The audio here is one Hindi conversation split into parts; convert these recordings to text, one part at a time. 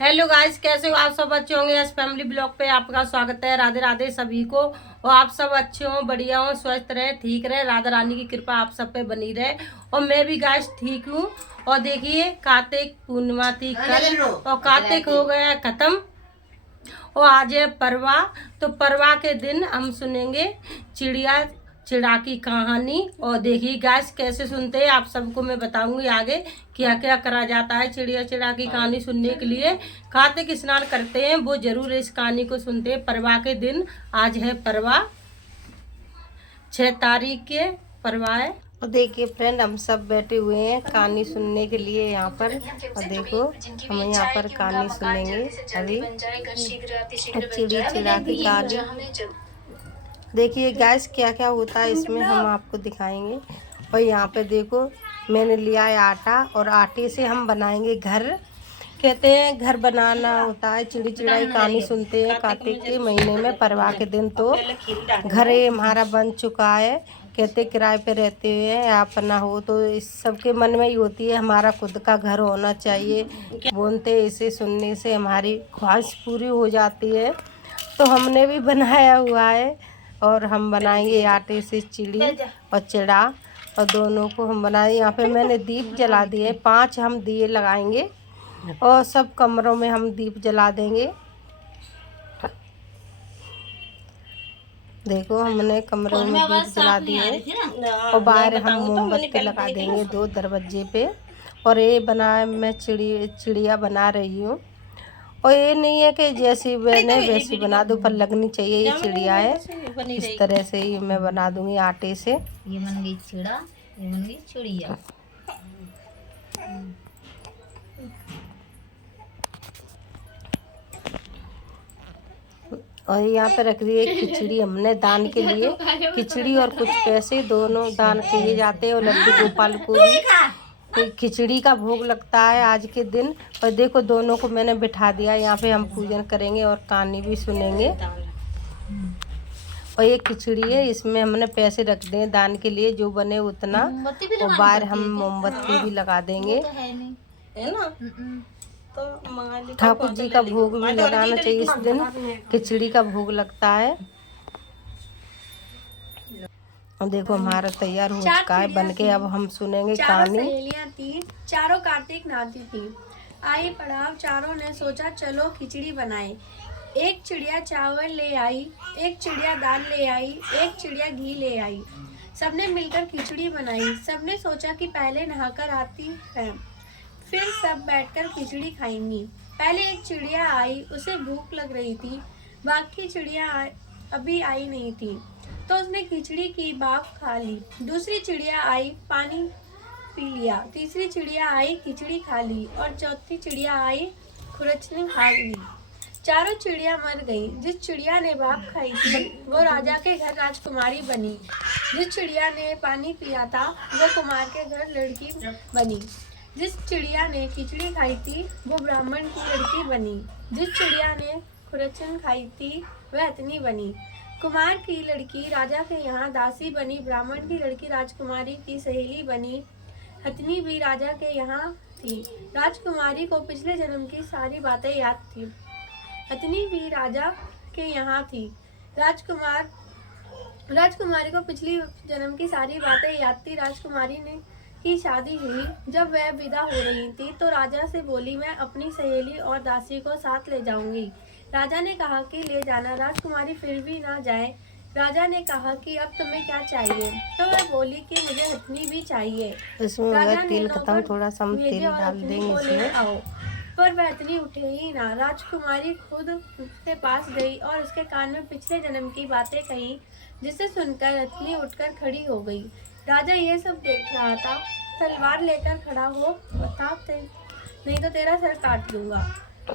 हेलो गाइस, कैसे हो आप सब? अच्छे होंगे। इस फैमिली ब्लॉग पे आपका स्वागत है। राधे राधे सभी को। और आप सब अच्छे हो, बढ़िया हो, स्वस्थ रहे, ठीक रहे। राधा रानी की कृपा आप सब पे बनी रहे। और मैं भी गाइस ठीक हूँ। और देखिए, कार्तिक पूर्णिमा थी कल और कार्तिक हो गया खत्म। और आज है परवा। तो परवा के दिन हम सुनेंगे चिड़िया चिड़ा की कहानी। और देखिए गाइस कैसे सुनते हैं, आप सबको मैं बताऊंगी आगे क्या क्या करा जाता है चिड़िया चिड़ा की कहानी सुनने के लिए। कार्तिक स्नान करते हैं वो जरूर इस कहानी को सुनते हैं परवा के दिन। आज है परवा, 6 तारीख के परवा है। और देखिए फ्रेंड, हम सब बैठे हुए हैं कहानी सुनने के लिए यहाँ पर। और देखो हम यहाँ पर कहानी सुनेंगे अभी, चिड़ी चिड़ा की कहानी। देखिए गैस क्या क्या होता है इसमें हम आपको दिखाएंगे। और यहाँ पे देखो मैंने लिया है आटा, और आटे से हम बनाएंगे घर। कहते हैं घर बनाना होता है। चिड़ी चिड़ाई कहानी सुनते हैं कार्तिक के महीने में परवा के दिन। तो घर ये हमारा बन चुका है। कहते किराए पे रहते हुए हैं अपना हो, तो इस सबके मन में ही होती है हमारा खुद का घर होना चाहिए। बोलते इसे सुनने से हमारी ख्वाहिश पूरी हो जाती है। तो हमने भी बनाया हुआ है। और हम बनाएंगे आटे से चिड़ी और चिड़ा, और दोनों को हम बनाए। यहाँ पे मैंने दीप जला दिए, 5 हम दिए लगाएंगे। और सब कमरों में हम दीप जला देंगे। देखो हमने कमरों में दीप जला दिए। और बाहर हम मोमबत्ती लगा देंगे 2 दरवाजे पे। और ये मैं चिड़िया बना रही हूँ। और ये नहीं है कि जैसी बने वैसी बना दूँ, पर लगनी चाहिए। ये चिड़िया है, इस तरह से ही मैं बना दूंगी आटे से। ये बन गई चिड़ा, ये बन गई चिड़िया। और यहाँ पे रख दी है खिचड़ी हमने दान के लिए। खिचड़ी और कुछ पैसे दोनों दान किए जाते हैं। और लड्डू गोपाल को भी खिचड़ी का भोग लगता है आज के दिन। और देखो दोनों को मैंने बिठा दिया यहाँ पे, हम पूजन करेंगे और कहानी भी सुनेंगे। और ये खिचड़ी है, इसमें हमने पैसे रख दिए दान के लिए, जो बने उतना। और बाहर हम मोमबत्ती भी लगा देंगे, है ना। तो ठाकुर जी का भोग भी लगाना चाहिए इस दिन। खिचड़ी का भोग लगता है। और देखो हमारा तैयार हो चुका है बन के। अब हम सुनेंगे कहानी। सहेलियां थी, चारों कार्तिक नहाती थी। आई पड़ाव चारों ने सोचा चलो खिचड़ी बनाए। एक चिड़िया चावल ले आई, एक चिड़िया दाल ले आई, एक चिड़िया घी ले आई। सबने मिलकर खिचड़ी बनाई। सबने सोचा कि पहले नहाकर आती है, फिर सब बैठकर खिचड़ी खाएंगी। पहले एक चिड़िया आई, उसे भूख लग रही थी। बाकी चिड़िया अभी आई नहीं थी, तो उसने खिचड़ी की भाप खा ली। दूसरी चिड़िया आई, पानी पी लिया। तीसरी चिड़िया आई, खिचड़ी खा ली। और चौथी चिड़िया आई, खुरचनी खा ली। चारों चिड़िया मर गई। जिस चिड़िया ने भाप खाई थी वो राजा के घर राजकुमारी बनी। जिस चिड़िया ने पानी पिया था वो कुमार के घर लड़की बनी। जिस चिड़िया ने खिचड़ी खाई थी वो ब्राह्मण की लड़की बनी। जिस चिड़िया ने खुरचन खाई थी वह हथनी बनी। कुमार की लड़की राजा के यहाँ दासी बनी। ब्राह्मण की लड़की राजकुमारी की सहेली बनी। हथनी भी राजा के यहाँ थी। राजकुमारी को पिछले जन्म की सारी बातें याद थी। हथनी भी राजा के यहाँ थी। राजकुमारी को पिछली जन्म की सारी बातें याद थी। राजकुमारी ने की शादी हुई। जब वह विदा हो रही थी तो राजा से बोली, मैं अपनी सहेली और दासी को साथ ले जाऊंगी। राजा ने कहा कि ले जाना। राजकुमारी फिर भी ना जाए। राजा ने कहा कि अब तुम्हें क्या चाहिए, तो वह बोली कि मुझे हथनी भी चाहिए। राजा ने तेल खत्म, थोड़ा सा तेल डाल देंगे इसमें। आओ, पर वह हथनी उठे ही ना। राजकुमारी खुद उसके पास गई और उसके कान में पिछले जन्म की बातें कही, जिसे सुनकर हथनी उठकर खड़ी हो गई। राजा ये सब देख रहा था। तलवार लेकर खड़ा हो बता, नहीं तो तेरा सर काट दूंगा।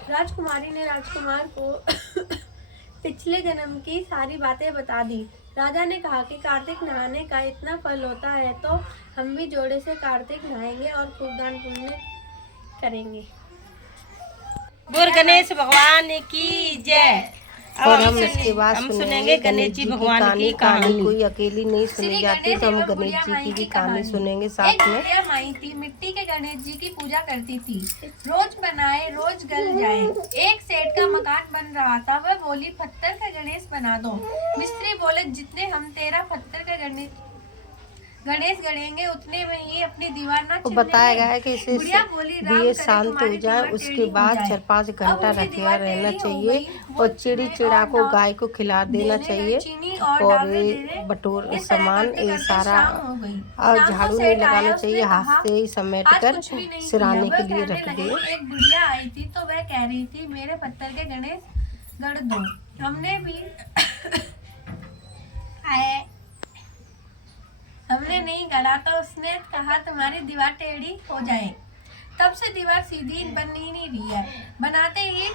राजकुमारी ने राजकुमार को पिछले जन्म की सारी बातें बता दी। राजा ने कहा कि कार्तिक नहाने का इतना फल होता है तो हम भी जोड़े से कार्तिक नहाएंगे और खूब दान पुण्य करेंगे। बोल गणेश भगवान की जय। और हम इसके बाद सुनेंगे गणेश जी भगवान की कहानी। कोई अकेली नहीं सुनी जाती, तो हम गणेश जी की भी कहानी सुनेंगे साथ में। एक माई थी, मिट्टी के गणेश जी की पूजा करती थी। रोज बनाए रोज गल जाए। एक सेठ का मकान बन रहा था, वह बोली पत्थर का गणेश बना दो। मिस्त्री बोले जितने हम तेरा पत्थर का गणेश गढ़ेंगे उतने में ही अपनी दीवार ना छिलने बताया गया दे। है कि इसे बुढ़िया बोली, राम दिए करे शांत हो तुम्हारी जाए, दीवार उसके टेढ़ी हो बाद जाए। 4-5 अब घंटा उनकी रखा दीवार रहना टेढ़ी हो चाहिए गई। वो और चिड़ी चने चिड़ा और को गाय को खिला देना देने चाहिए। गए, चीनी और और डालने ये देने। बटोर इस तरह सामान करते ये करते सारा शाम हो गई। और शाम को झाड़ू नहीं सेठ लगाना आया, चाहिए, उसने हाथ कहा, से ही समेट आज कर कुछ भी नहीं सिराने किया। के वह लिए कहने रख लगे दिए। कि एक बुढ़िया आई थी तो वह कह रही थी मेरे पत्थर के गणेश गढ़ दो। हमने नहीं गढ़ा तो उसने कहा तुम्हारी दीवार टेढ़ी हो जाए। तब से दीवार सीधी बन ही नहीं रही है, बनाते ही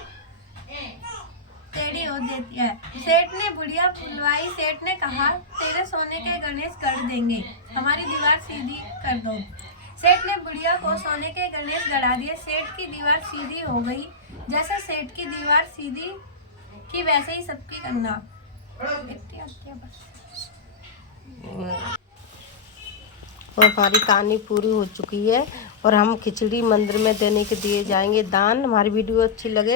टेढ़ी हो देती है। सेठ ने बुढ़िया बुलवाई। सेठ ने कहा तेरे सोने के गणेश गढ़ देंगे, हमारी दीवार सीधी कर दो। सेठ ने बुढ़िया को सोने के गणेश गढ़ा दिए। सेठ की दीवार सीधी हो गई। जैसे सेठ की दीवार सीधी की वैसे ही सबकी करना। और हमारी कहानी पूरी हो चुकी है और हम खिचड़ी मंदिर में देने के दिए जाएंगे दान। हमारी वीडियो अच्छी लगे